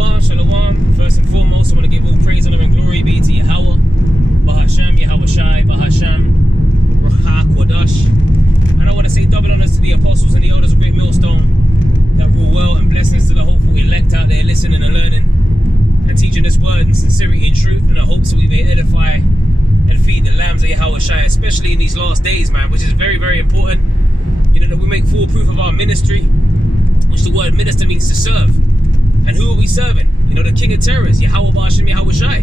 Shalom, shalom. First and foremost, I want to give all praise, honor, and glory be to Yahweh, Bahasham, Yahweh Shai, Bahasham, Racha Kodash. And I want to say double honors to the apostles and the elders of Great Millstone that rule well, and blessings to the hopeful elect out there listening and learning and teaching this word in sincerity and truth, in the hopes that we may edify and feed the lambs of Yahweh Shai, especially in these last days, man, which is very, very important. You know, that we make full proof of our ministry, which the word minister means to serve. And who are we serving? You know, the King of Terrors, Yahweh Ba'ashem, Yahweh Shai.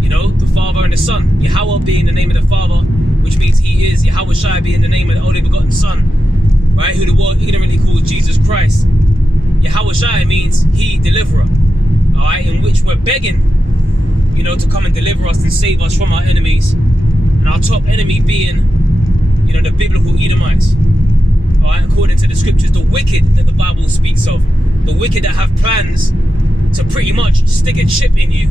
You know, the Father and the Son. Yahweh being the name of the Father, which means He is. Yahweh Shai being the name of the only begotten Son, right? Who the world ignorantly calls Jesus Christ. Yahweh Shai means He deliverer, all right? In which we're begging, you know, to come and deliver us and save us from our enemies. And our top enemy being, you know, the biblical Edomites. All right, according to the scriptures, the wicked that the Bible speaks of, the wicked that have plans to pretty much stick a chip in you,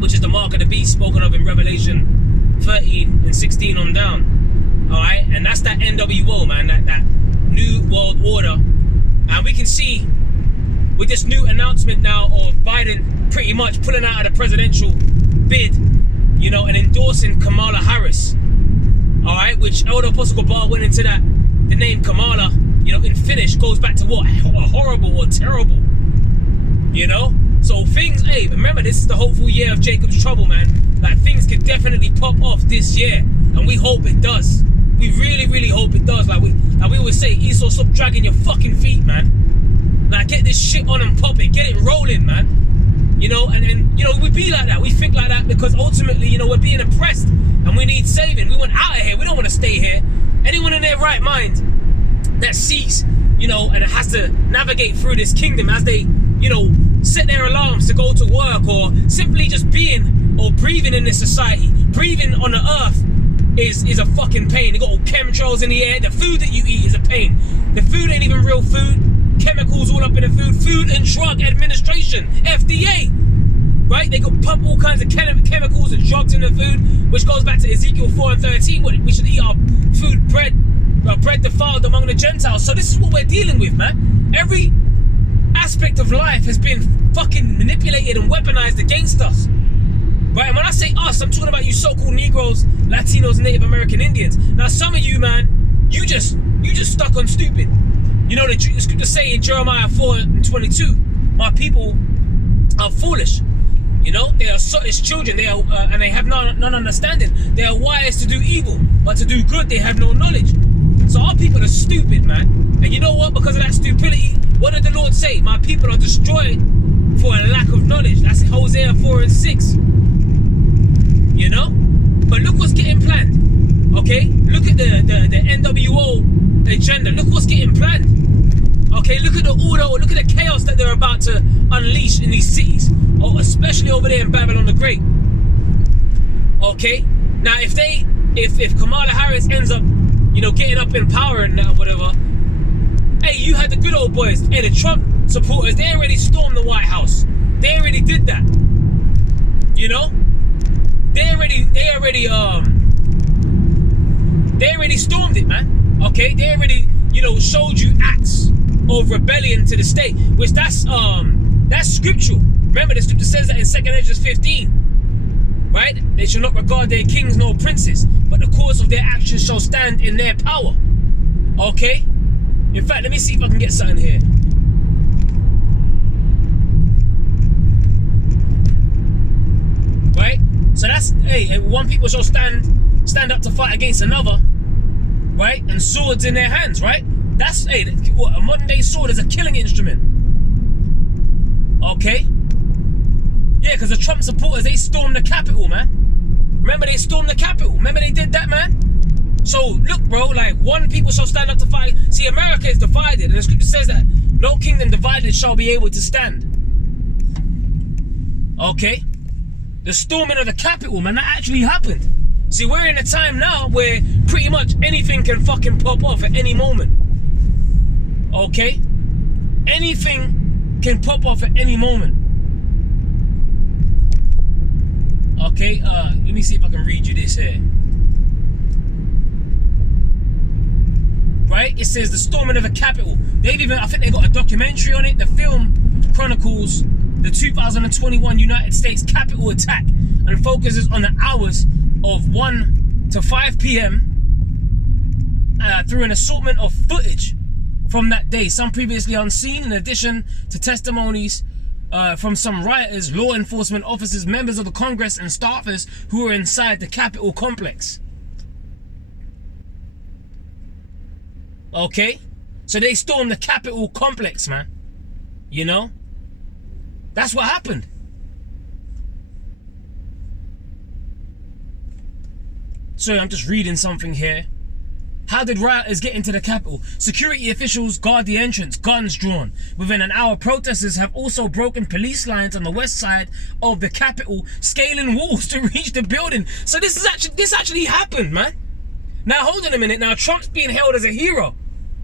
which is the mark of the beast spoken of in Revelation 13 and 16 on down. All right, and that's that NWO, man, that new world order. And we can see with this new announcement now of Biden pretty much pulling out of the presidential bid, you know, and endorsing Kamala Harris. All right, which Elder Apostle Gabar went into that. The name Kamala, you know, in Finnish goes back to what? Horrible or terrible, you know? So things, hey, remember, this is the hopeful year of Jacob's trouble, man. Like, things could definitely pop off this year, and we hope it does. We really, really hope it does. Like we always say, Esau, stop dragging your fucking feet, man. Like, get this shit on and pop it. Get it rolling, man. You know, and you know, we be like that. We think like that because ultimately, you know, we're being oppressed, and we need saving. We want out of here. We don't want to stay here. Anyone in their right mind that sees, you know, and has to navigate through this kingdom as they, you know, set their alarms to go to work, or simply just being or breathing in this society, breathing on the earth is a fucking pain. You got all chemtrails in the air. The food that you eat is a pain. The food ain't even real food. Chemicals all up in the food. Food and Drug Administration, FDA. Right? They could pump all kinds of chemicals and drugs in the food, which goes back to Ezekiel 4 and 13. We should eat our food, bread defiled among the Gentiles. So this is what we're dealing with, man. Every aspect of life has been fucking manipulated and weaponized against us. Right? And when I say us, I'm talking about you so-called Negroes, Latinos, and Native American Indians. Now, some of you, man, you just stuck on stupid. You know, the scripture say in Jeremiah 4 and 22, my people are foolish. You know, they are as children, they are, and they have none understanding. They are wise to do evil, but to do good they have no knowledge. So our people are stupid, man. And you know what? Because of that stupidity, what did the Lord say? My people are destroyed for a lack of knowledge. That's Hosea 4 and 6. You know? But look what's getting planned. Okay? Look at the NWO agenda. Look what's getting planned. Okay, look at the order, look at the chaos that they're about to unleash in these cities, especially over there in Babylon the Great. Okay, now if Kamala Harris ends up, you know, getting up in power and whatever, hey, you had the good old boys, hey, the Trump supporters, they already stormed the White House. They already did that. You know, they already stormed it, man. Okay, they already, you know, showed you acts of rebellion to the state, which that's scriptural. Remember, the scripture says that in 2 Ezra 15, right? They shall not regard their kings nor princes, but the cause of their actions shall stand in their power. Okay? In fact, let me see if I can get something here. Right? So that's, hey, one people shall stand up to fight against another, right? And swords in their hands, right? That's, hey, what, a modern day sword is a killing instrument. Okay? Yeah, because the Trump supporters, they stormed the Capitol, man. Remember, they stormed the Capitol. Remember they did that, man? So, look, bro, like, one people shall stand up to fight. See, America is divided, and the scripture says that no kingdom divided shall be able to stand. Okay? The storming of the Capitol, man, that actually happened. See, we're in a time now where pretty much anything can fucking pop off at any moment. Okay? Anything can pop off at any moment. Okay, let me see if I can read you this here. Right? It says the storming of the Capitol. They've even, I think they got a documentary on it. The film chronicles the 2021 United States Capitol attack and focuses on the hours of 1 to 5 p.m. Through an assortment of footage from that day, some previously unseen, in addition to testimonies from some rioters, law enforcement officers, members of the Congress, and staffers who were inside the Capitol complex. Okay? So they stormed the Capitol complex, man. You know? That's what happened. So I'm just reading something here. How did rioters get into the Capitol? Security officials guard the entrance, guns drawn. Within an hour, protesters have also broken police lines on the west side of the Capitol, scaling walls to reach the building. So this actually happened, man. Now hold on a minute. Now Trump's being held as a hero,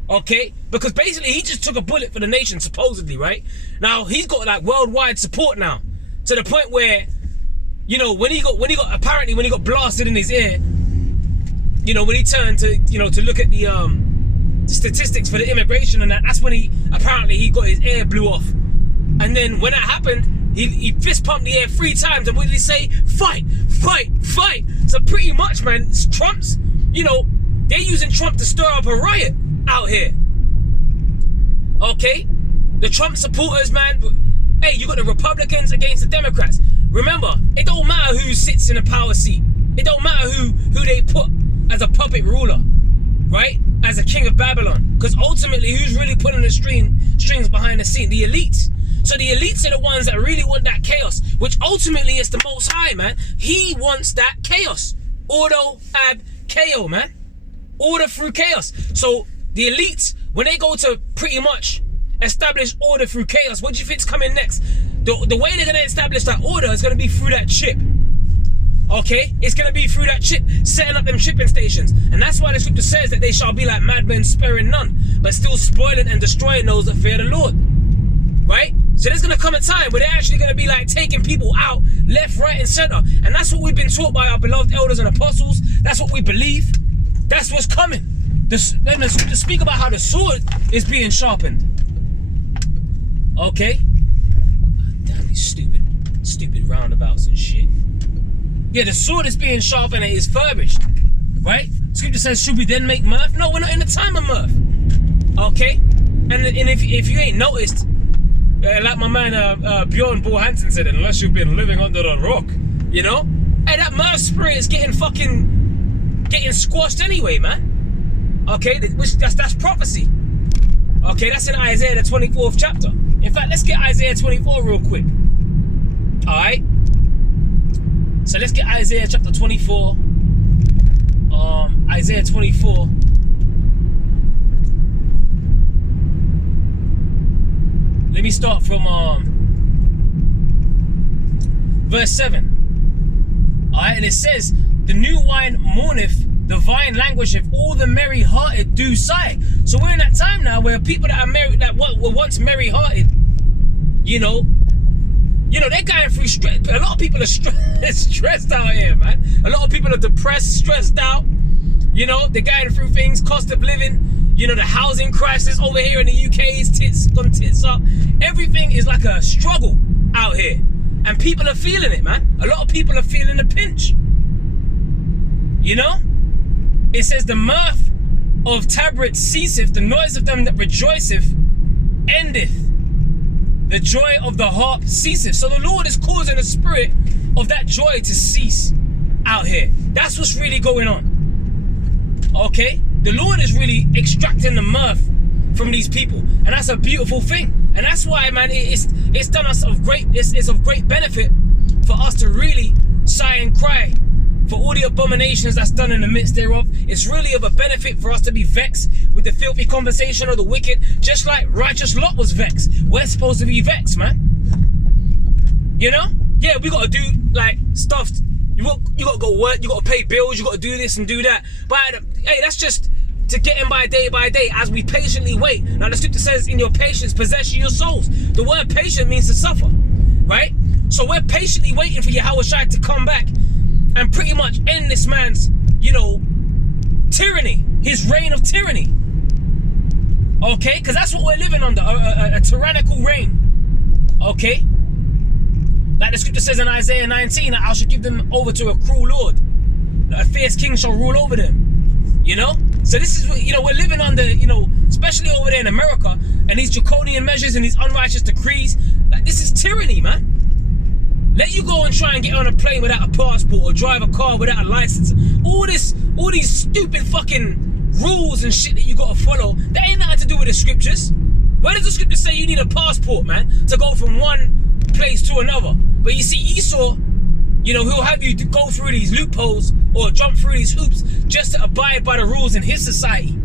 okay? Because basically he just took a bullet for the nation, supposedly, right? Now he's got like worldwide support now, to the point where, you know, when he got blasted in his ear. You know, when he turned to, you know, to look at the statistics for the immigration and that's when he got his ear blew off. And then when that happened, he fist pumped the air 3 times. And what did he say? Fight, fight, fight. So pretty much, man, it's Trump's, you know, they're using Trump to stir up a riot out here. Okay? The Trump supporters, man, hey, you got the Republicans against the Democrats. Remember, it don't matter who sits in a power seat. It don't matter who they put as a puppet ruler, right? As a king of Babylon. Because ultimately, who's really pulling the strings behind the scene? The elites. So the elites are the ones that really want that chaos, which ultimately is the Most High, man. He wants that chaos. Ordo ab chaos, man. Order through chaos. So the elites, when they go to pretty much establish order through chaos, what do you think's coming next? The way they're going to establish that order is going to be through that chip. Okay, it's going to be through that chip, setting up them shipping stations. And that's why the scripture says that they shall be like madmen, sparing none, but still spoiling and destroying those that fear the Lord. Right? So there's going to come a time where they're actually going to be like taking people out, left, right, and center. And that's what we've been taught by our beloved elders and apostles. That's what we believe. That's what's coming. The scripture speak about how the sword is being sharpened. Okay? Damn these stupid roundabouts and shit. Yeah, the sword is being sharpened and is furbished, right? Scripture says, should we then make mirth? No, we're not in the time of mirth, okay? And if you ain't noticed, like my man Bjorn Bo Hansen said, unless you've been living under a rock, you know? Hey, that mirth spirit is getting squashed anyway, man. Okay, that's prophecy. Okay, that's in Isaiah the 24th chapter. In fact, let's get Isaiah 24 real quick. All right. So let's get Isaiah chapter 24. Isaiah 24. Let me start from verse 7. Alright, and it says, the new wine mourneth, the vine languisheth, all the merry-hearted do sigh. So we're in that time now where people that are married, that were once merry-hearted, you know, they're going through stress. A lot of people are stressed out here, man. A lot of people are depressed, stressed out. You know, they're going through things, cost of living. You know, the housing crisis over here in the UK is tits up. Everything is like a struggle out here. And people are feeling it, man. A lot of people are feeling the pinch. You know? It says, the mirth of Tabret ceaseth, the noise of them that rejoiceth endeth. The joy of the harp ceases. So the Lord is causing the spirit of that joy to cease out here. That's what's really going on. Okay? The Lord is really extracting the mirth from these people. And that's a beautiful thing. And that's why, man, it's done us of great, it's of great benefit for us to really sigh and cry for all the abominations that's done in the midst thereof. It's really of a benefit for us to be vexed with the filthy conversation of the wicked, just like righteous Lot was vexed. We're supposed to be vexed, man. You know? Yeah, we got to do like stuff. You got to go work, you got to pay bills, you got to do this and do that. But hey, that's just to get in by day as we patiently wait. Now the scripture says, in your patience possess your souls. The word patient means to suffer, right? So we're patiently waiting for Yahushua to come back and pretty much end this man's, you know, tyranny, his reign of tyranny. Okay, because that's what we're living under, a tyrannical reign. Okay, Like the scripture says in Isaiah 19, I shall give them over to a cruel lord. A fierce king shall rule over them. You know? So this is what, you know, we're living under, you know, especially over there in America, and these draconian measures and these unrighteous decrees. Like, this is tyranny, man. Let you go and try and get on a plane without a passport or drive a car without a license. All these stupid fucking rules and shit that you gotta follow, that ain't nothing to do with the scriptures. Where does the scripture say you need a passport, man, to go from one place to another? But you see, Esau, you know, he'll have you to go through these loopholes or jump through these hoops just to abide by the rules in his society.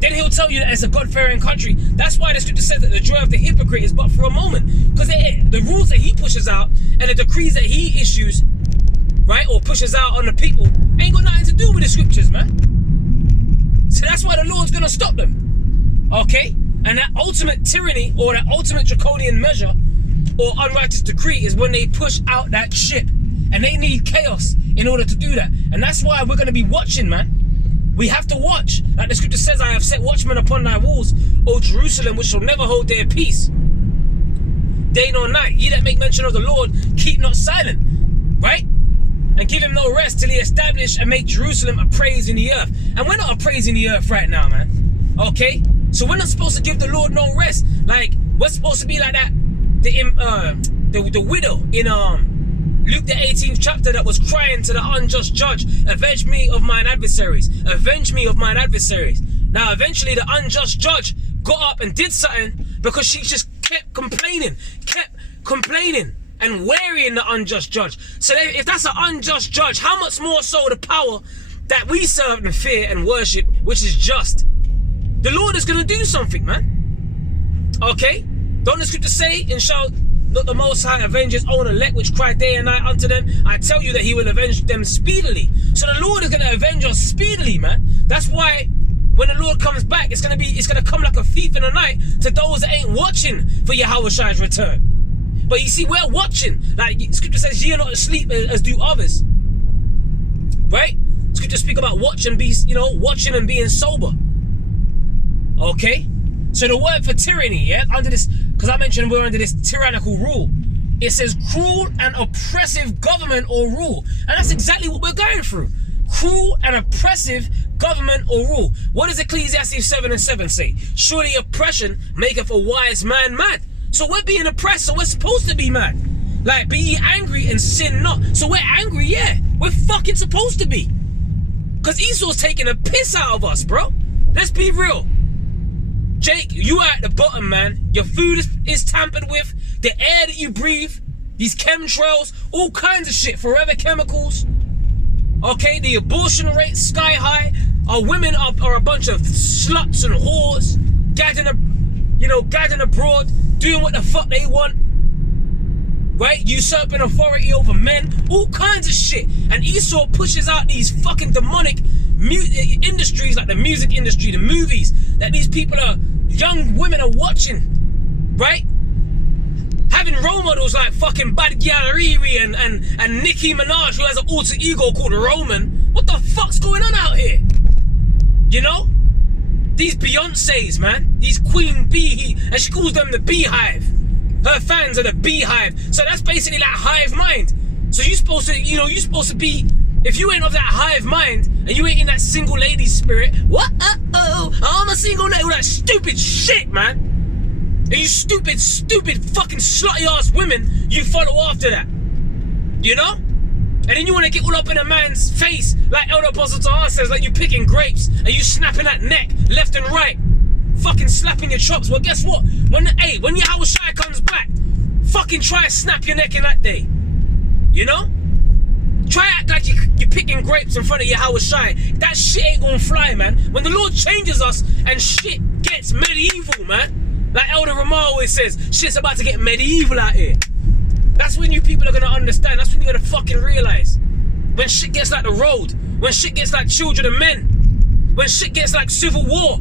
Then he'll tell you that it's a God-fearing country. That's why the scripture says that the joy of the hypocrite is but for a moment. Because the rules that he pushes out and the decrees that he issues, right, or pushes out on the people, ain't got nothing to do with the scriptures, man. So that's why the Lord's going to stop them. Okay? And that ultimate tyranny or that ultimate draconian measure or unrighteous decree is when they push out that shit. And they need chaos in order to do that. And that's why we're going to be watching, man. We have to watch. Like the scripture says, I have set watchmen upon thy walls, O Jerusalem, which shall never hold their peace, day nor night. Ye that make mention of the Lord, keep not silent. Right? And give him no rest till he establish and make Jerusalem a praise in the earth. And we're not a praise in the earth right now, man. Okay? So we're not supposed to give the Lord no rest. Like, we're supposed to be like that. The widow in Luke the 18th chapter that was crying to the unjust judge, avenge me of mine adversaries. Avenge me of mine adversaries. Now, eventually the unjust judge got up and did something because she just kept complaining and wearying the unjust judge. So if that's an unjust judge, how much more so the power that we serve and fear and worship, which is just? The Lord is going to do something, man. Okay? Don't the scripture say, and shall not the Most High avenge his own elect which cry day and night unto them? I tell you that he will avenge them speedily. So the Lord is going to avenge us speedily, man. That's why when the Lord comes back, it's going to come like a thief in the night to those that ain't watching for Yahweh's return. But you see, we're watching. Like scripture says, ye are not asleep as do others. Right? Scripture speak about watch and be, you know, watching and being sober. Okay? So the word for tyranny, yeah, under this, because I mentioned we're under this tyrannical rule. It says cruel and oppressive government or rule. And that's exactly what we're going through. Cruel and oppressive government or rule. What does Ecclesiastes 7:7 say? Surely oppression maketh a wise man mad. So we're being oppressed, so we're supposed to be mad. Like, be ye angry and sin not. So we're angry, yeah. We're fucking supposed to be. Because Esau's taking a piss out of us, bro. Let's be real. Jake, you are at the bottom, man. Your food is tampered with. The air that you breathe, these chemtrails, all kinds of shit, forever chemicals. Okay, the abortion rate sky high. Our women are a bunch of sluts and whores, gadding abroad, doing what the fuck they want. Right? Usurping authority over men, all kinds of shit. And Esau pushes out these fucking demonic industries like the music industry, the movies, that these people young women are watching, right? Having role models like fucking Bad Gyal Riri and Nicki Minaj, who has an alter ego called Roman. What the fuck's going on out here? You know? These Beyoncés, man. These Queen Bee, and she calls them the Beehive. Her fans are the Beehive. So that's basically like hive mind. So you're supposed to be, if you ain't of that hive mind, and you ain't in that single lady spirit, what? I'm a single lady, all that stupid shit, man. And you stupid fucking slutty ass women, you follow after that. You know? And then you want to get all up in a man's face, like Elder Apostle Tahar says, like you picking grapes, and you snapping that neck, left and right. Fucking slapping your chops. Well, guess what? When Yahweh comes back, fucking try and snap your neck in that day. You know? Try act like you're picking grapes in front of Yahweh. That shit ain't gonna fly, man. When the Lord changes us and shit gets medieval, man. Like Elder Ramah always says, shit's about to get medieval out here. That's when you people are gonna understand. That's when you're gonna fucking realize. When shit gets like the road. When shit gets like Children of Men. When shit gets like Civil War.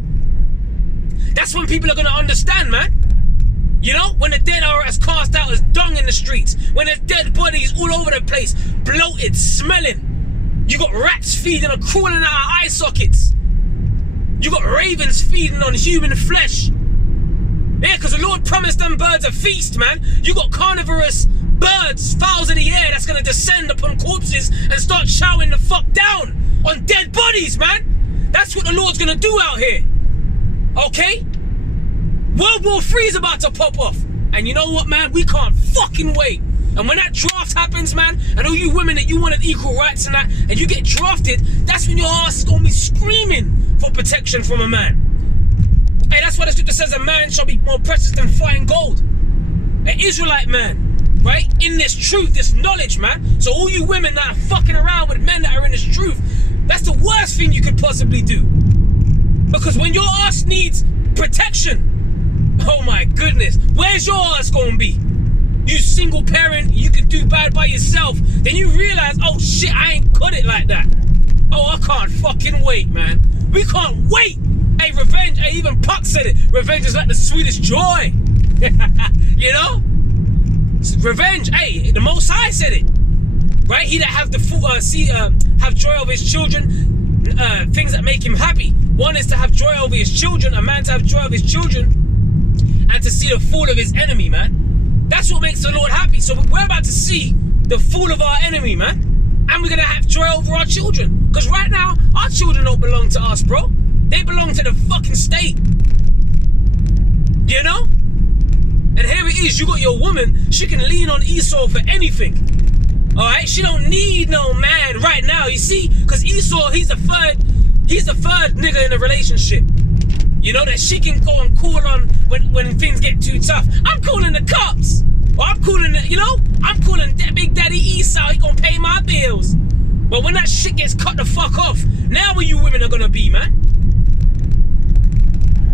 That's when people are gonna understand, man. You know, when the dead are as cast out as dung in the streets, when there's dead bodies all over the place, bloated, smelling. You got rats feeding or crawling out of eye sockets. You got ravens feeding on human flesh. Yeah, because the Lord promised them birds a feast, man. You got carnivorous birds, fowls of the air that's going to descend upon corpses and start showering the fuck down on dead bodies, man. That's what the Lord's going to do out here. Okay? World War III is about to pop off. And you know what, man? We can't fucking wait. And when that draft happens, man, and all you women that you wanted equal rights and that, and you get drafted, that's when your ass is going to be screaming for protection from a man. Hey, that's why the scripture says a man shall be more precious than fine gold. An Israelite man, right? In this truth, this knowledge, man. So all you women that are fucking around with men that are in this truth, that's the worst thing you could possibly do. Because when your ass needs protection, oh my goodness, where's your ass going to be? You single parent, you can do bad by yourself. Then you realize, oh shit, I ain't cut it like that. Oh, I can't fucking wait, man. We can't wait. Hey, revenge, hey, even Puck said it. Revenge is like the sweetest joy. You know? Revenge, hey, the Most High said it. Right? He that have the have joy over his children, things that make him happy. One is to have joy over his children, a man to have joy over his children, and to see the fall of his enemy, man. That's what makes the Lord happy. So we're about to see the fall of our enemy, man. And we're going to have joy over our children. Because right now, our children don't belong to us, bro. They belong to the fucking state. You know? And here it is, you got your woman, she can lean on Esau for anything. Alright? She don't need no man right now, you see? Because Esau, he's the third nigga in a relationship. You know, that she can go and call on when things get too tough. I'm calling the cops. Or I'm calling the, you know, I'm calling Big Daddy Esau, he gonna pay my bills. But when that shit gets cut the fuck off, now where you women are gonna be, man?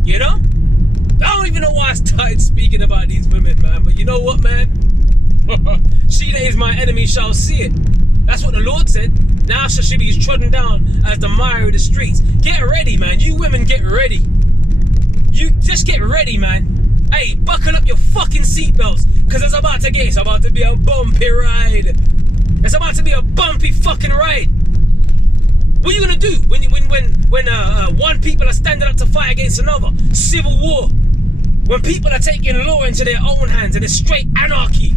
You know? I don't even know why I started speaking about these women, man. But you know what, man? She that is my enemy shall see it. That's what the Lord said. Now shall she be trodden down as the mire of the streets. Get ready, man. You women get ready. You just get ready, man. Hey, buckle up your fucking seatbelts. Because it's about to be a bumpy ride. It's about to be a bumpy fucking ride. What are you gonna do when one people are standing up to fight against another? Civil war. When people are taking law into their own hands and it's straight anarchy.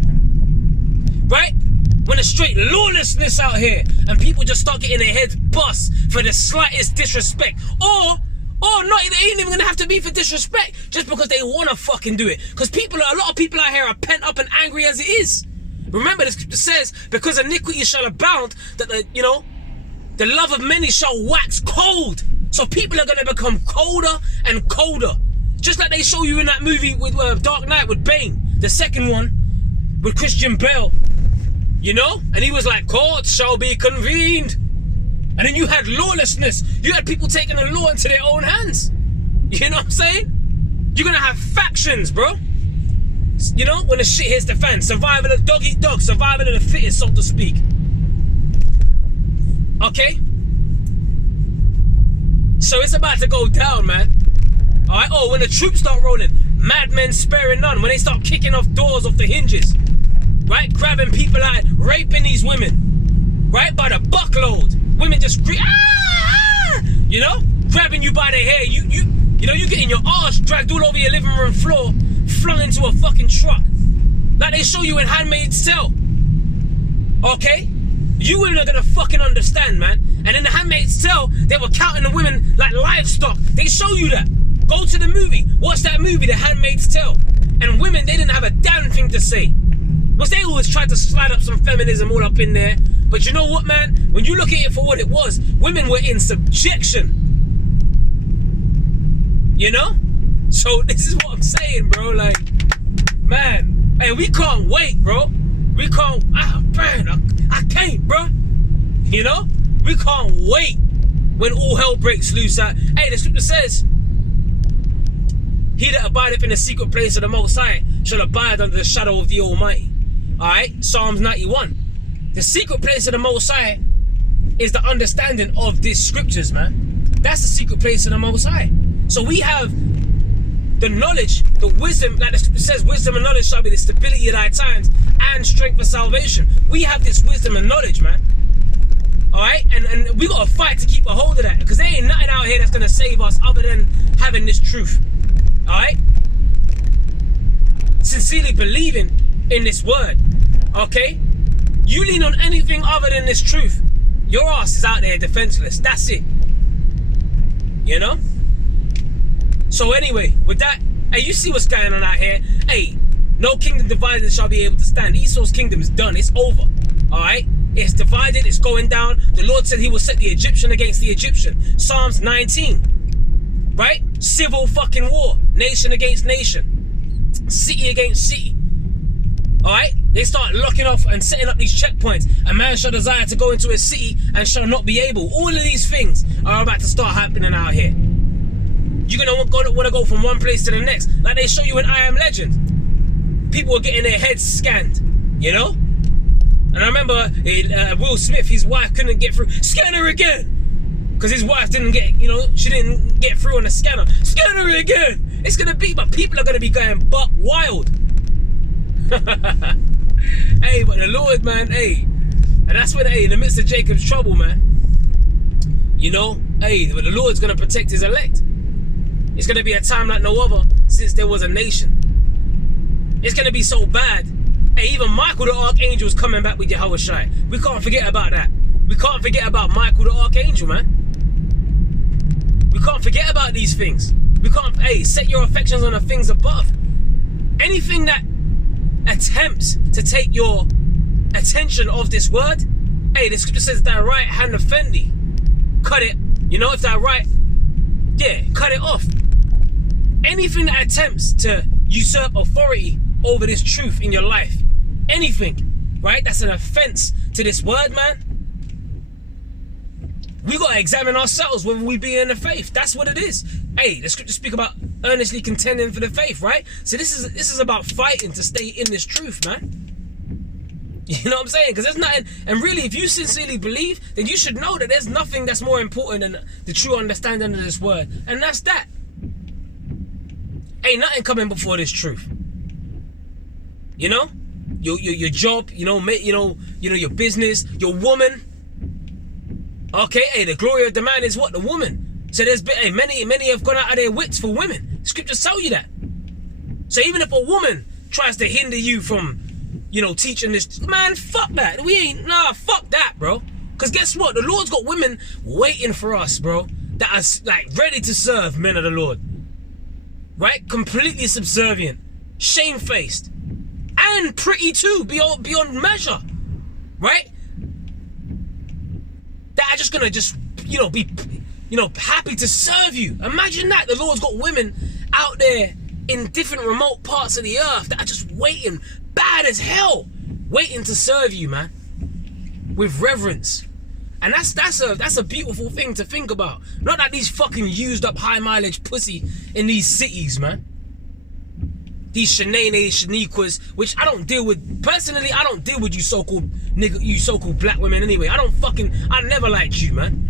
Right? When it's straight lawlessness out here and people just start getting their heads bust for the slightest disrespect. Or not, it ain't even gonna have to be for disrespect, just because they wanna fucking do it. Because a lot of people out here are pent up and angry as it is. Remember, the scripture says, because iniquity shall abound, that the love of many shall wax cold. So people are gonna become colder and colder. Just like they show you in that movie with Dark Knight with Bane, the second one, with Christian Bale. You know? And he was like, courts shall be convened. And then you had lawlessness. You had people taking the law into their own hands. You know what I'm saying? You're gonna have factions, bro. You know, when the shit hits the fan. Survival of dog eat dog. Survival of the fittest, so to speak. Okay? So it's about to go down, man. Alright? Oh, when the troops start rolling. Madmen sparing none. When they start kicking off doors off the hinges. Right? Grabbing people out. Raping these women. Right? By the buckload. Women just you know, grabbing you by the hair. You know, you getting your arse dragged all over your living room floor, flung into a fucking truck, like they show you in Handmaid's Tale. Okay, you women are gonna fucking understand, man. And in the Handmaid's Tale, they were counting the women like livestock. They show you that. Go to the movie, watch that movie, The Handmaid's Tale. And women, they didn't have a damn thing to say. Because they always tried to slide up some feminism all up in there. But you know what, man? When you look at it for what it was, women were in subjection. You know? So this is what I'm saying, bro. Like, man, hey, we can't wait, bro. We can't, man, I can't, bro. You know? We can't wait when all hell breaks loose out. Hey, the scripture says, he that abideth in the secret place of the Most High shall abide under the shadow of the Almighty. Alright, Psalms 91. The secret place of the Most High is the understanding of these scriptures, man. That's the secret place of the Most High. So we have the knowledge, the wisdom, like the scripture says, wisdom and knowledge shall be the stability of thy times and strength for salvation. We have this wisdom and knowledge, man. Alright? And we got to fight to keep a hold of that. Because there ain't nothing out here that's going to save us other than having this truth. Alright? sincerely believing in this word, okay? You lean on anything other than this truth, your ass is out there defenseless. That's it. You know? So anyway, with that, hey, you see what's going on out here. Hey, no kingdom divided shall be able to stand. Esau's kingdom is done. It's over. Alright? It's divided. It's going down. The Lord said he will set the Egyptian against the Egyptian. Psalms 19. Right? Civil fucking war. Nation against nation. City against city. Alright? They start locking off and setting up these checkpoints. A man shall desire to go into a city and shall not be able. All of these things are about to start happening out here. You're going to want to go from one place to the next. Like they show you in I Am Legend. People are getting their heads scanned. You know? And I remember Will Smith, his wife couldn't get through. Scan her again! Because his wife didn't get, you know, she didn't get through on the scanner. Scan her again! It's going to be, but people are going to be going buck wild. Hey, but the Lord, man, hey. And that's when, hey, in the midst of Jacob's trouble, man. You know, hey, but the Lord's going to protect his elect. It's going to be a time like no other since there was a nation. It's going to be so bad. Hey, even Michael the Archangel is coming back with Yahushua. We can't forget about that. We can't forget about Michael the Archangel, man. We can't forget about these things. We can't, hey, set your affections on the things above. Anything that attempts to take your attention off this word, hey, the scripture says thy right hand offend thee. Cut it. You know, if thy right, yeah, cut it off. Anything that attempts to usurp authority over this truth in your life, anything, right, that's an offense to this word, man. We got to examine ourselves whether we be in the faith. That's what it is. Hey, the scriptures speak about earnestly contending for the faith, right? So this is about fighting to stay in this truth, man. You know what I'm saying? Because there's nothing, and really, if you sincerely believe, then you should know that there's nothing that's more important than the true understanding of this word, and that's that. Ain't nothing coming before this truth. You know, your job, you know, your business, your woman. Okay, hey, the glory of the man is what? The woman. So there's been, hey, many have gone out of their wits for women. Scriptures tell you that. So even if a woman tries to hinder you from, you know, teaching this, man, fuck that. Fuck that, bro. Because guess what? The Lord's got women waiting for us, bro, that are like ready to serve men of the Lord. Right? Completely subservient, shamefaced, and pretty too, beyond measure. Right? That are just gonna be happy to serve you. Imagine that. The Lord's got women out there in different remote parts of the earth that are just waiting, bad as hell, waiting to serve you, man, with reverence. And that's a beautiful thing to think about. Not that these fucking used up high mileage pussy in these cities, man. These Shaniquas, which I don't deal with. Personally, I don't deal with you so-called nigga, you so-called black women anyway. I never liked you, man.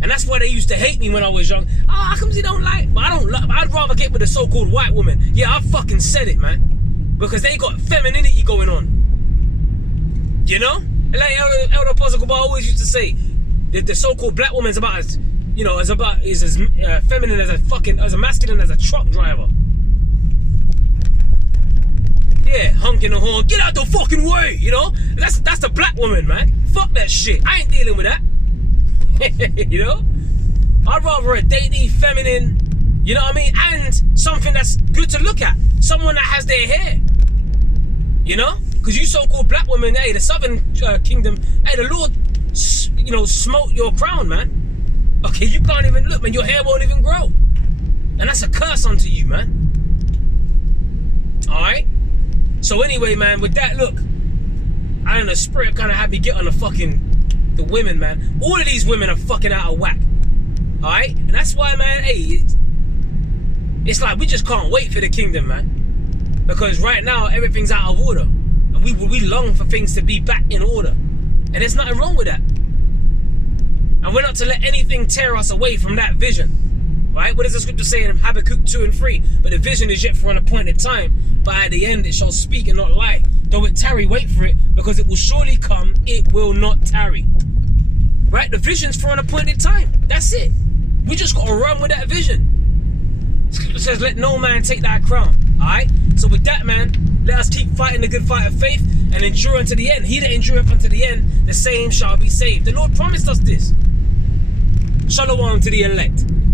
And that's why they used to hate me when I was young. Oh, how comes you don't like? But I'd rather get with a so-called white woman. Yeah, I fucking said it, man. Because they got femininity going on. You know? Like Elder Apostle Kuba always used to say, the so-called black woman's about as, you know, is as feminine as a masculine as a truck driver. Yeah, honking the horn, get out the fucking way, you know? That's the black woman, man. Fuck that shit. I ain't dealing with that. You know? I'd rather a dainty, feminine, you know what I mean? And something that's good to look at. Someone that has their hair. You know? Because you so-called black women, hey, the southern kingdom, hey, the Lord, you know, smote your crown, man. Okay, you can't even look, man. Your hair won't even grow. And that's a curse unto you, man. Alright? So anyway, man, with that, look, I don't know, spirit kind of had me get on the women, man. All of these women are fucking out of whack. Alright? And that's why, man, hey, it's like we just can't wait for the kingdom, man. Because right now, everything's out of order. And we long for things to be back in order. And there's nothing wrong with that. And we're not to let anything tear us away from that vision. Right? What does the scripture say in Habakkuk 2 and 3? But the vision is yet for an appointed time, but at the end it shall speak and not lie. Though it tarry, wait for it, because it will surely come, it will not tarry. Right? The vision's for an appointed time. That's it. We just got to run with that vision. The scripture says, let no man take thy crown. Alright? So with that, man, let us keep fighting the good fight of faith and endure unto the end. He that endureth unto the end, the same shall be saved. The Lord promised us this. Shalom to the elect.